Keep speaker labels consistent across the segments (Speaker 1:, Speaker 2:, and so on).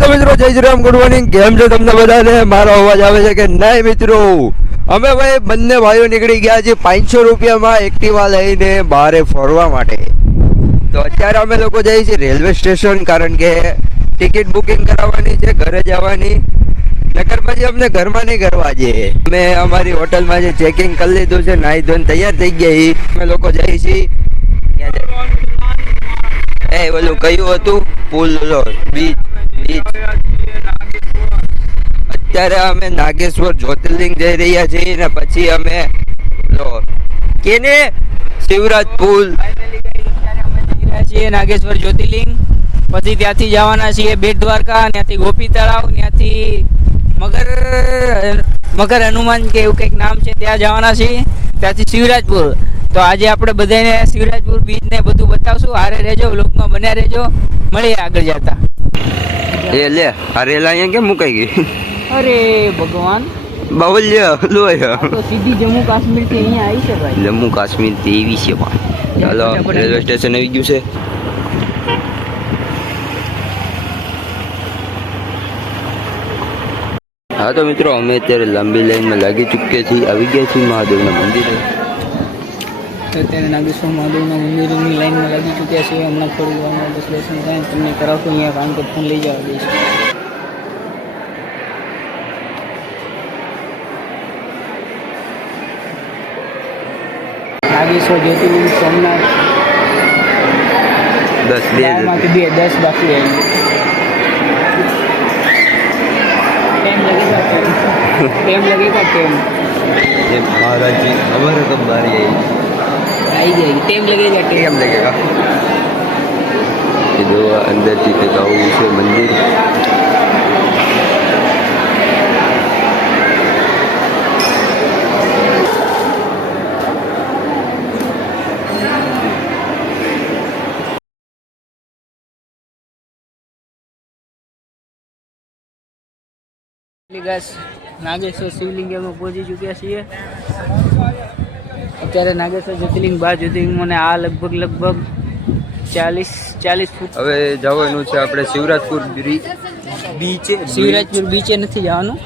Speaker 1: તો મિત્રો, જય શ્રી રામ ગુડ મોર્નિંગ કેમ છો તમને બધાને? મારો અવાજ આવે છે કે નહીં, મિત્રો? અમે ભાઈ બંને ભાઈઓ નીકળી ગયા છે પાંચસો રૂપિયામાં એક્ટિવા લઈને બહારે ફરવા માટે. તો અત્યારે અમે લોકો જઈએ છીએ રેલવે સ્ટેશન, કારણ કે ટિકિટ બુકિંગ કરાવવાની છે, ઘરે જવાની. નકર પછી અમને ઘરમાં નહીં કરવા જઈએ અમે અમારી હોટલમાં જે ચેકિંગ કરી લીધું છે, નાહી ધોઈને તૈયાર થઈ ગઈ અમે લોકો જઈએ છીએ. એ ઓલું કયું હતું? પુલ બીચ અત્યારે અમે નાગેશ્વર જ્યોતિર્લિંગ જઈ રહ્યા છીએ ને પછી અમે કેને? શિવરાજ પુલ.
Speaker 2: છીએ નાગેશ્વર જ્યોતિર્લિંગ. પછી ત્યાંથી જવાના છીએ બેટ દ્વારકા, ત્યાંથી ગોપી તળાવ, ત્યાંથી મગર મગર હનુમાન કે એવું કંઈક નામ છે, ત્યાં જવાના છીએ. ત્યાંથી શિવરાજપુર તો આજે આપણે બધાને શિવરાજપુર બીચ ને બધું બતાવશું. હારે રહેજો બ્લોગમાં બન્યા રહેજો. મળીએ આગળ જતા.
Speaker 1: એ લે આ રેલ અહીંયા કેમ મુકાઈ ગઈ?
Speaker 2: અરે ભગવાન.
Speaker 1: બાવલ્ય લોય.
Speaker 2: તો સીધી જમ્મુ કાશ્મીરથી અહીંયા આવી છે ભાઈ.
Speaker 1: જમ્મુ કાશ્મીરથી એવી છે પણ. ચાલો રેલવે સ્ટેશન આવી ગયું છે. હા તો મિત્રો અમે અત્યારે લાંબી લાઈનમાં લાગી ચૂક્યા છીએ. આવી ગયા છીએ મહાદેવના મંદિરે.
Speaker 2: અત્યારે નાગેશ્વર મહાદેવના મંદિરની લાઈનમાં લાગી ચૂક્યા છે હમણાં થોડી વારમાં બસ થાય તમને કરાવશું. અહીંયા કારણ કે ફોન લઈ જવા દઈશ નાગેશ્વર જ્યોતિર્લિંગ સોમનાથ.
Speaker 1: દસ બે
Speaker 2: માંથી બે દસ બાકી રહી. ટાઈમ લગેગા ટાઈમ
Speaker 1: મહારાજજી અમર કમ આવી आई
Speaker 2: આવી જાય ટાઈમ लगेगा ટાઈમ
Speaker 1: કેમ लगेगा ये दो अंदर થી કંઈક આવું છે મંદિર
Speaker 2: ગાઈસ નાગેશ્વર શિવલિંગમાં પહોંચી ચૂક્યા છીએ અત્યારે નાગેશ્વર જ્યોતિર્લિંગ બા જ્યોતિર્લિંગ મને આ લગભગ લગભગ ચાલીસ ચાલીસ ફૂટ.
Speaker 1: હવે જવાનું છે આપણે શિવરાજપુર બીચે
Speaker 2: શિવરાજપુર બીચે નથી જવાનું.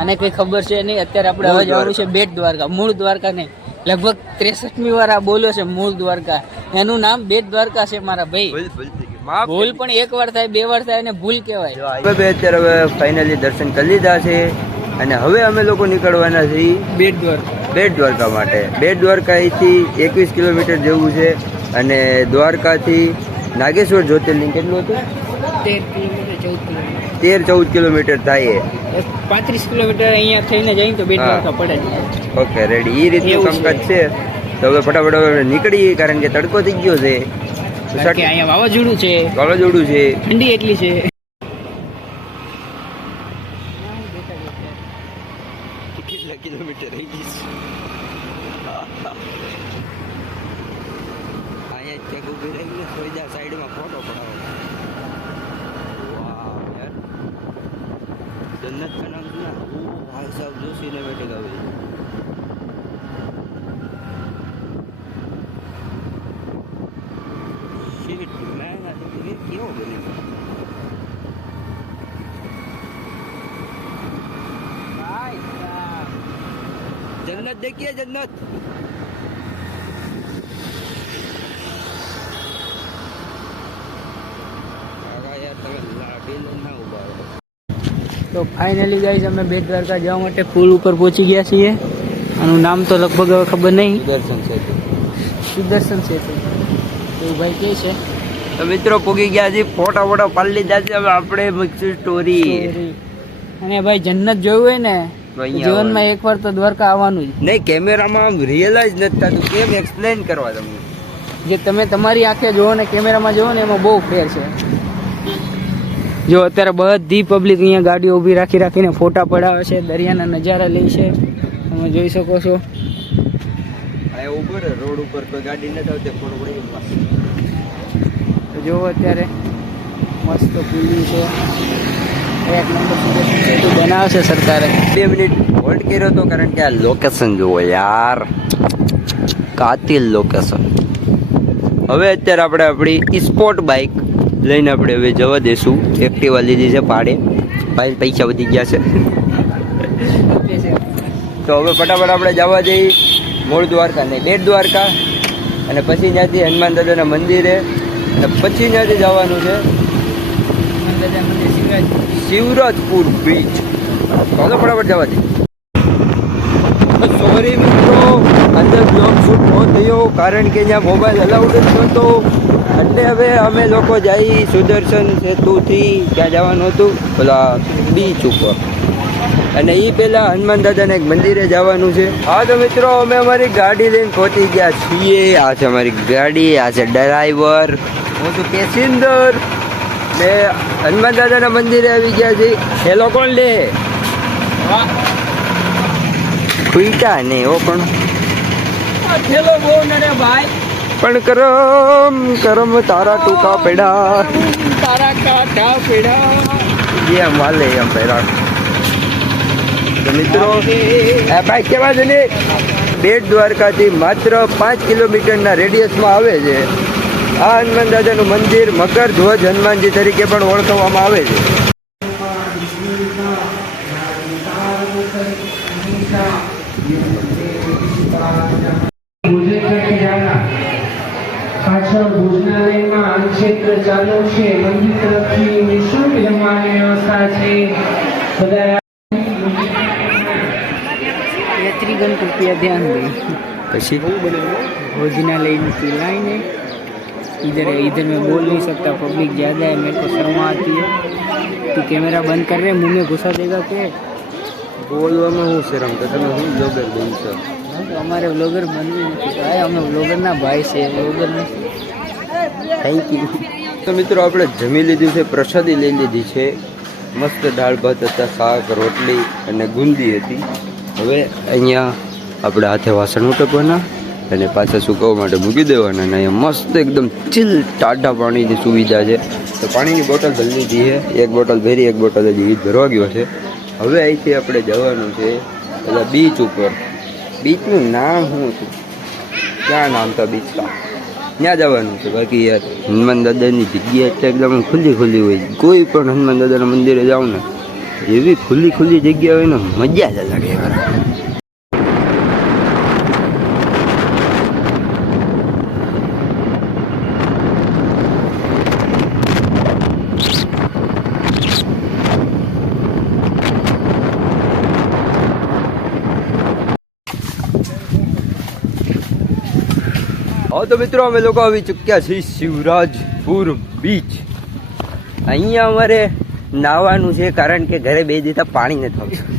Speaker 2: અને કંઈ ખબર છે નહીં. અત્યારે આપણે હવે જવાનું છે બેટ દ્વારકા મૂળ દ્વારકા નહીં. લગભગ ત્રેસઠમી વાર આ બોલ્યો છે મૂળ દ્વારકા. એનું નામ બેટ દ્વારકા છે મારા ભાઈ.
Speaker 1: ભૂલ
Speaker 2: પણ એક વાર થાય બે વાર થાય અને ભૂલ કહેવાય.
Speaker 1: હવે અત્યારે હવે ફાઇનલી દર્શન કરી લીધા છે. અને હવે અમે લોકો નીકળવાના છીએ
Speaker 2: બેટ દ્વારકા.
Speaker 1: બેટ દ્વારકા માટે. બેટ દ્વારકા અહીંથી એકવીસ કિલોમીટર જેવું છે અને દ્વારકાથી નાગેશ્વર જ્યોતિર્લિંગ કેટલું હતું?
Speaker 2: તેર ચૌદ કિલોમીટર.
Speaker 1: થાય
Speaker 2: પાંત્રીસ કિલોમીટર અહીંયા થઈને જઈએ તો બેટ દ્વારકા પડે
Speaker 1: ઓકે રેડી. એ રીતનું કામકાજ છે. તો હવે ફટાફટ હવે નીકળીએ કારણ કે તડકો થઈ ગયો છે.
Speaker 2: અહીંયા વાવાઝોડું છે.
Speaker 1: વાવાઝોડું છે.
Speaker 2: ઠંડી એટલી છે.
Speaker 1: દેખીએ જન્નત
Speaker 2: તો ફાઇનલી ગાઈઝ અમે બેટ દ્વારકા જવા માટે પુલ ઉપર પહોંચી ગયા છીએ. આનું નામ તો લગભગ હવે ખબર નહીં.
Speaker 1: સુદર્શન સેતુ.
Speaker 2: સુદર્શન સેતુ. એવું ભાઈ કે છે?
Speaker 1: તો મિત્રો પૂગી ગયા છે ફોટા ફોટા પાડી લીધા છે હવે આપણે સ્ટોરી
Speaker 2: અને ભાઈ જન્નત જોયું હોય ને જીવનમાં એકવાર તો દ્વારકા આવવાનું જ.
Speaker 1: નહીં કેમેરામાં આમ રિયલાઇઝ નથી થતું. કેમ એક્સપ્લેન કરવા તમને?
Speaker 2: જે તમે તમારી આંખે જોવો ને કેમેરામાં જોવો ને એમાં બહુ ફેર છે. જો અત્યારે બધી પબ્લિક અહીંયા ગાડીઓ ઊભી રાખી રાખીને ફોટા પડાવે છે દરિયાના નજારા લે છે. તમે જોઈ શકો છો.
Speaker 1: રોડ ઉપર કોઈ ગાડી નથી આવતી ફોટો પડી
Speaker 2: જોવો અત્યારે મસ્ત પુલી છે. એક નંબર બનાવશે સરકારે.
Speaker 1: બે મિનિટ હોલ્ડ કર્યો હતો કારણ કે આ લોકેશન જુઓ યાર. કાતિલ લોકેશન હવે અત્યારે આપણે આપણી સ્પોર્ટ બાઇક લઈને આપણે હવે જવા દેશું. એક્ટિવા લીધી છે ભાડે ભાઈ, પૈસા વધી ગયા છે. તો હવે ફટાફટ આપણે જવા જઈએ મૂળ દ્વારકા નહીં, બેટ દ્વારકા. અને પછી ત્યાંથી હનુમાન દાદાના મંદિરે. અને પછી ત્યાંથી જવાનું છે શિવરાજપુર બીચ ચાલો ફટાફટ જવા દે. સોરી મિત્રો અંદર બ્લોગ શૂટ ન થયો કારણ કે ત્યાં મોબાઈલ અલાઉડ જ નહોતો. એટલે હવે અમે લોકો જઈ સુદર્શન સેતુથી ત્યાં જવાનું હતું, પેલા બીચ ઉપર. અને એ પહેલાં હનુમાન દાદાના એક મંદિરે જવાનું છે. હા તો મિત્રો, અમે અમારી ગાડી લઈને પહોંચી ગયા છીએ. આ છે અમારી ગાડી, આ છે ડ્રાઈવર હું છું પેસેન્જર ને હનુમાન દાદાના મંદિરે આવી ગયા છે. હેલો કોણ લે? ખુઈટા ને ઓ પણ.
Speaker 2: થેલો બહુ નડે ભાઈ.
Speaker 1: પણ કરમ કરમ તારા ટૂંકા પેડા.
Speaker 2: તારા કાઢા પેડા.
Speaker 1: એમ વાલે એમ પેડા. મિત્રો આ કેવા છે ને? બેટ દ્વારકાથી માત્ર પાંચ કિલોમીટરના રેડિયસમાં આવે છે. આ હનુમાન દાદાનું મંદિર મકર ધ્વજ હનુમાનજી તરીકે પણ ઓળખવામાં આવે છે.
Speaker 3: પાછળ
Speaker 2: રૂપિયા ધ્યાન દે.
Speaker 1: પછી?
Speaker 2: ભોજનાલયથી લઈને इधर है इधर मैं बोल नहीं सकता पब्लिक ज़्यादा है मेरे को शर्म आती है तो कैमरा बंद कर रहे मुंह में घुसा देगा क्या
Speaker 1: બોલવામાં હું શરમ તો તમે હું જોગર બનશો
Speaker 2: हाँ, तो हमारे व्लॉगर बन भी नहीं सकता है हमें व्लॉगर ना भाई से व्लॉगर नहीं
Speaker 1: થેન્ક યુ તો મિત્રો આપણે જમી લીધું છે પ્રસાદી લઈ લીધી છે મસ્ત દાળ ભાત હતા શાક રોટલી અને ગુંદી હતી હવે અહીંયા આપણે હાથે વાસણ ઉટકવાના અને પાછા સુકવવા માટે મૂકી દેવાના અને મસ્ત એકદમ ચિલ ટાટા પાણીની સુવિધા છે. તો પાણીની બોટલ જલ્દી જઈએ એક બોટલ ભેરી, એક બોટલ હજી ભરવા ગયો છે. હવે અહીંથી આપણે જવાનું છે પેલા બીચ ઉપર. બીચનું નામ શું હતું? ક્યાં નામ હતા બીચના ત્યાં જવાનું છે બાકી યાર. હનુમાન દાદાની જગ્યા એટલે એકદમ ખુલ્લી ખુલ્લી હોય. કોઈ પણ હનુમાન દાદાના મંદિરે જાઉં ને, એવી ખુલ્લી ખુલ્લી જગ્યા હોય ને, મજા જ અલગ હવે તો મિત્રો અમે લોકો આવી ચૂક્યા છીએ શિવરાજપુર બીચ અહીંયા અમારે નાવાનું છે કારણ કે ઘરે બે દીધા પાણી નથી આવતું.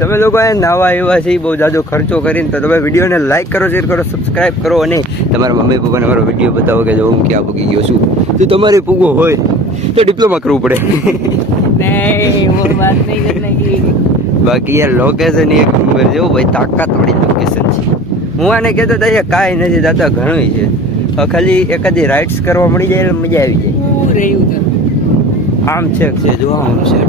Speaker 1: તમે લોકો અહીંયા નાવા એવા છે બહુ જાજો ખર્ચો કરીને તો તમે વિડીયોને લાઇક કરો શેર કરો સબસ્ક્રાઈબ કરો અને તમારા મમ્મી પપ્પાને મારો વીડિયો બતાવો કે હું ક્યાં પૂકી ગયો છું. તો તમારે પૂગો હોય તો ડિપ્લોમા કરવું પડે. બાકી યાર લોકેશન એક નંબર જેવું ભાઈ તાકાત વાળી લોકેશન છે. હું આને કહેતો તો અહીંયા કાંઈ નથી થતા ઘણું છે. ખાલી એકાદી રાઇડ્સ કરવા મળી જાય એટલે મજા આવી જાય.
Speaker 2: રહ્યું
Speaker 1: આમ છે છે જો આમ છે.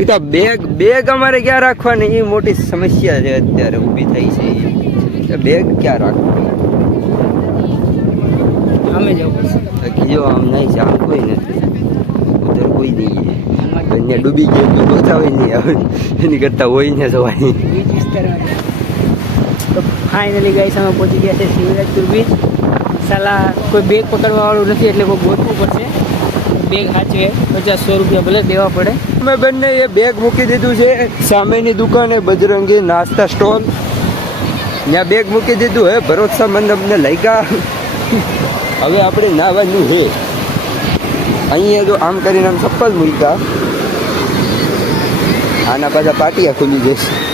Speaker 1: એ તો બેગ બેગ અમારે ક્યાં રાખવાની? એ મોટી સમસ્યા છે અત્યારે ઊભી થઈ છે બેગ ક્યાં રાખવાની?
Speaker 2: અમે
Speaker 1: જવું કીધું આમ નહીં છે આમ કોઈ નથી. ઉધર કોઈ નહીં છે. અહીંયા ડૂબી ગયું તો બતાવે નહીં. આવે એની કરતા હોય ને જવાની.
Speaker 2: ફાઇનલી ગાઈસ અમે પહોંચી ગયા છે શિવરાજપુર બીચ સાલા, કોઈ બેગ પકડવા વાળું નથી, એટલે કોઈ ગોતવું પડશે. બેગ સાચવે, પચાસ સો રૂપિયા ભલે દેવા પડે.
Speaker 1: અમે બંને એ બેગ મૂકી દીધું છે, સામેની દુકાને બજરંગી નાસ્તા સ્ટોલ ત્યાં બેગ મૂકી દીધું, હે, ભરોસા મંદ અમને લઈ ગયા હવે આપણે નાવાનું હે અહીંયા જો આમ કરીને આમ ચપ્પલ મૂક્યા. આના પાછા પાટિયા ખુલી જશે.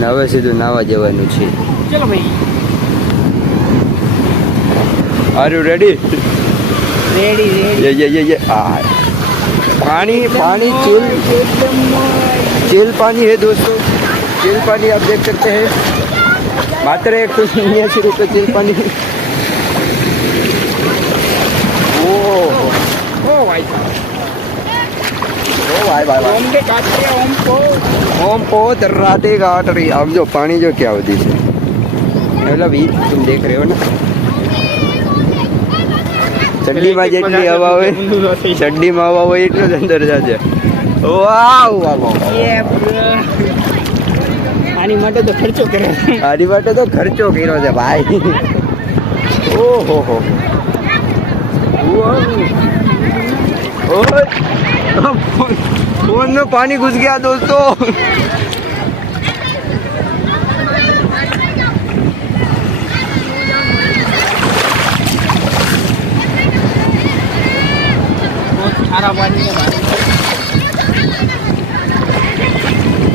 Speaker 1: અને હવે સીધું નાવા જવાનું છે
Speaker 2: ચલો ભાઈ
Speaker 1: are you ready
Speaker 2: ready ready
Speaker 1: ये ये ये ये आ पानी पानी चिल चिल पानी है दोस्तों चिल पानी आप देख सकते हैं मात्र एक सौ निन्यासी रुपये चिल पानी ओ भाई भाई भाई
Speaker 2: ઓમ કે કાટકે ઓમ કો
Speaker 1: ओम को दर्राते काट रही अब जो पानी जो क्या होती है मतलब ये तुम देख रहे हो ना ચડ્ડીમાં જેટલી હવા હોય ચડ્ડીમાં હવા હોય એટલું જ અંદર જશે વાવ વાવ વાવ
Speaker 2: આની માટે તો ખર્ચો કરે
Speaker 1: આની માટે તો ખર્ચો કર્યો છે ભાઈ ઓહો હો ફોન में पानी घुस गया दोस्तों
Speaker 2: है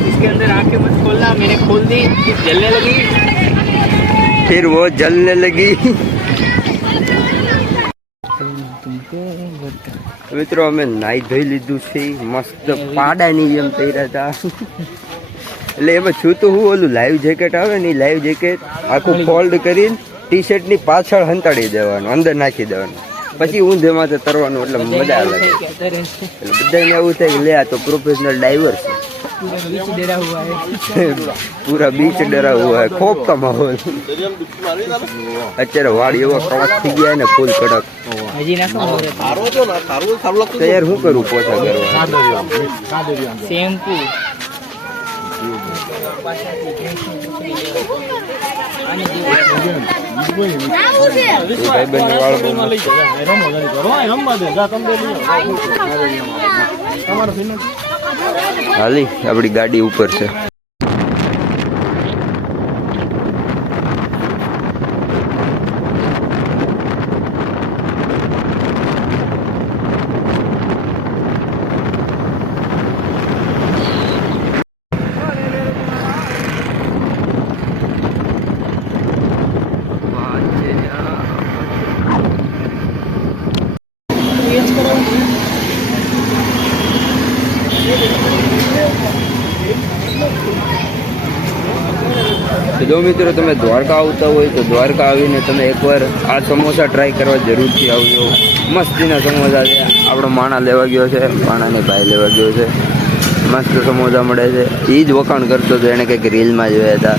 Speaker 2: इसके अंदर आँखें मत खोलना मैंने खोल दी जलने लगी
Speaker 1: फिर वो जलने लगी મિત્રો અમે નાઈ ધોઈ લીધું છે. મસ્ત પાડાની જેમ પહેર્યા હતા. એટલે એમાં છું તો હું ઓલું લાઈવ જેકેટ આવે ને લાઈવ જેકેટ આખું ફોલ્ડ કરીને ટી શર્ટની પાછળ હંતાડી દેવાનું અંદર નાખી દેવાનું. પછી ઊંધે માથે તરવાનું એટલે મજા આવે. એટલે બધાને એવું થાય કે લે આ તો પ્રોફેશનલ ડાઈવર
Speaker 2: बीच डेरा हुआ है
Speaker 1: છે પૂરા બીચ ડરા હુઆ હે ખોફ કા માહોલ અત્યારે વાળ એવો ક્રોસ થઈ ગયા ને ફૂલ કડક
Speaker 2: હજી ના સમજ
Speaker 1: તો યાર શું કરું પોતા કરવા
Speaker 2: શેમ્પુ
Speaker 1: હાલી આપણી ગાડી ઉપર છે. જો મિત્રો તમે દ્વારકા આવતા હોય તો દ્વારકા આવીને તમે એકવાર આ સમોસા ટ્રાય કરવા જરૂરથી આવજો. મસ્તીના સમોસા છે. આપણો માણા લેવા ગયો છે. માણાને ભાઈ લેવા ગયો છે. મસ્ત સમોસા મળે છે. એ જ વખાણ કરતો હતો. એણે કંઈક રીલમાં જોયા હતા.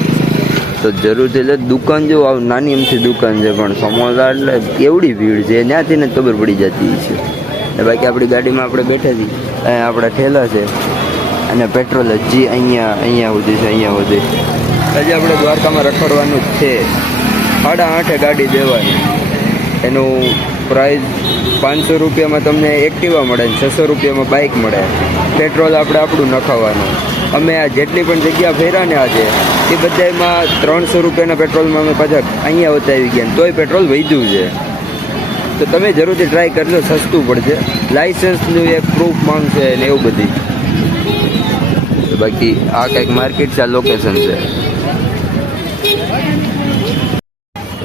Speaker 1: તો જરૂરથી એટલે દુકાન જો આવ નાની એમથી દુકાન છે, પણ સમોસા એટલે કેવડી ભીડ છે. ત્યાંથી ને ખબર પડી જતી છે બાકી આપણી ગાડીમાં આપણે બેઠા છીએ. આપણા ઠેલા છે. અને પેટ્રોલ હજી અહીંયા અહીંયા સુધી છે, અહીંયા સુધી. હજી આપણે દ્વારકામાં રખડવાનું જ છે. સાડા આઠે ગાડી દેવાની એનું પ્રાઇસ પાંચસો રૂપિયામાં તમને એક્ટિવા મળે ને છસો રૂપિયામાં બાઇક મળે. પેટ્રોલ આપણે આપણું નખાવવાનું. અમે આ જેટલી પણ જગ્યા ફેર્યા ને આજે, એ બધામાં ત્રણસો રૂપિયાના પેટ્રોલમાં અમે પાછા અહીંયા વચાવી ગયા ને તોય પેટ્રોલ વધ્યું છે. તો તમે જરૂરથી ટ્રાય કરજો, સસ્તું પડશે. લાઇસન્સનું એક પ્રૂફ માંગશે ને એવું બધી. બાકી આ કંઈક માર્કેટ છે, આ લોકેશન છે.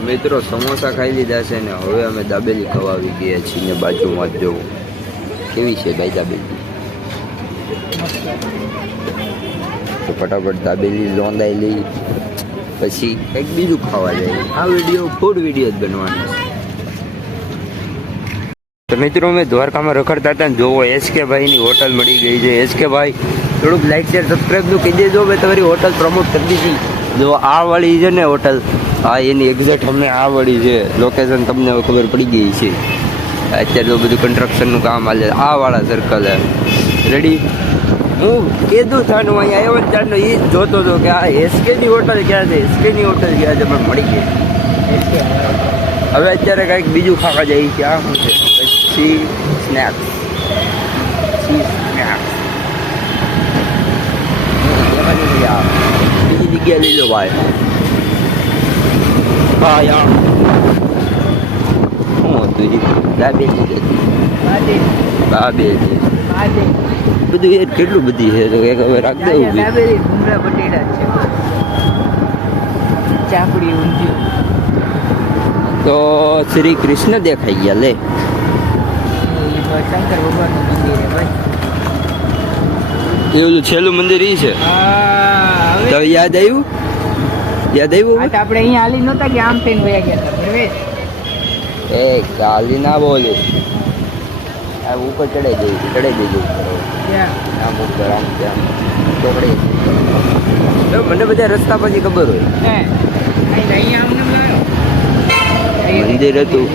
Speaker 1: મિત્રો, સમોસા ખાઈ લીધા છે ને હવે અમે દાબેલી ખવાવી ગયા છીએ ને બાજુમાં જ જવું. કેવી છે ભાઈ દાબેલી? તો ફટાફટ દાબેલી લોંદાઈ લઈ. પછી કંઈક બીજું ખાવા જાય. આ વીડિયો ફૂડ વીડિયો જ બનવાનો છે. તો મિત્રો, અમે દ્વારકામાં રખડતા હતા જોવો એસકે ભાઈની હોટલ મળી ગઈ છે. એસકે ભાઈ, થોડુંક લાઈક શેર સબસ્ક્રાઈબનું કહી દેજો મેં તમારી હોટલ પ્રમોટ કરી દીધી જો, આ વાળી છે ને હોટલ હા એની એક્ઝેક્ટ અમને આ વાળી છે. લોકેશન તમને હવે ખબર પડી ગઈ છે. અત્યારે તો બધું કન્સ્ટ્રક્શનનું કામ હાલે. આ વાળા સર્કલ રેડી હું કીધું થાનું, અહીંયા આવ્યો ને ત્યારનો એ જ જોતો હતો કે આ એસકેની હોટલ ક્યાં છે? એસકેની હોટલ ક્યાં છે? પણ મળી ગઈ. હવે અત્યારે કાંઈક બીજું ખાવા જાય કે આ શું છે? પછી સ્નેક્સ ચીઝ સ્નેક્સ બીજી જગ્યાએ લઈ લો ભાઈ યાર શું હતું હતી દાબેલી બધું એ કેટલું બધી છે તો એક હવે રાખ દે ઊભી.
Speaker 2: દાબેલી ભૂંગળા બટેટા છે ચાપડી ઊંધિયું
Speaker 1: તો શ્રી કૃષ્ણ દેખાઈ ગયા લે
Speaker 2: શંકર ભગવાનનું મંદિર છે ભાઈ.
Speaker 1: એવું છેલ્લું મંદિર ઈ છે?
Speaker 2: હા
Speaker 1: તો યાદ આવ્યું? યાદ આવ્યું
Speaker 2: આપણે અહીંયા હાલી નહોતા કે આમ થઈને વયા ગયા
Speaker 1: એ ગાલી ના બોલે આ ઉપર ચડાઈ જઈ ચડાઈ જઈ
Speaker 2: ત્યાં
Speaker 1: આમ ઉપર આમ ત્યાં ચોકડે. મને બધા રસ્તા પછી ખબર હોય. મંદિર હતું.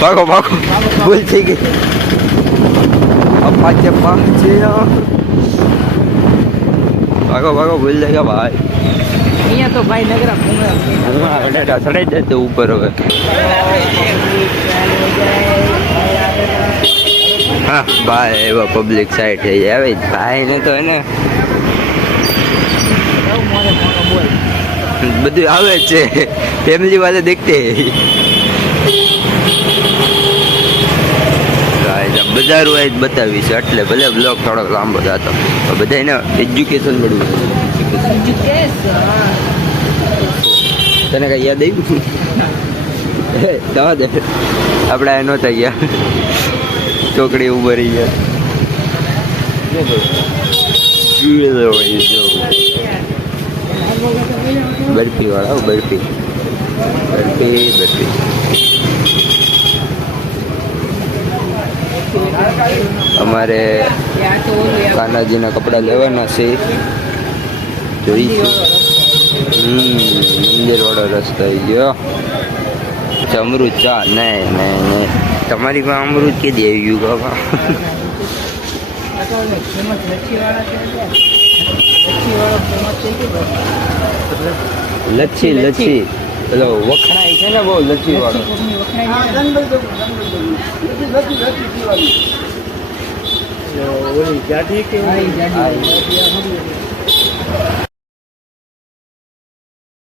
Speaker 1: ભાગો ભાગો. ભૂલ થઈ ગઈ. પાંચે પાંચે ભાગો ભાગો ભૂલ થઈ ગયા ભાઈ.
Speaker 2: અહીંયા તો ભાઈ નગરા ફૂંગળા
Speaker 1: ચડાઈ જશે ઉપર હવે. હા ભાઈ એવા પબ્લિક સાઈડ થઈ જાય ભાઈ ને તો એને બધું આવે છે. ફેમિલી વાળા દેખતે બજાર વાઇઝ બતાવી છે. એટલે ભલે બ્લોગ થોડોક લાંબો થતો બધાને એજ્યુકેશન મળવું તને કઈ યાદ આવ્યું? દવા દે. આપણે આ નહોતા ગયા. ચોકડી ઊભા રહી ગયા. બરફી વાળા બરફી. બરફી બરફી. અમારે કાનાજીના કપડાં લેવાના છે. જોઈશું. હમ મંદિર વાળો રસ્તો ગયો. અમૃત ચા નહીં નહીં નહીં. તમારી પાસે અમૃત કે આવી ગયું બાબા લચ્છી લચ્છી. પેલો વખણાય છે ને બહુ લચ્છી વાળો ઓલી ગાડી કે ઓલી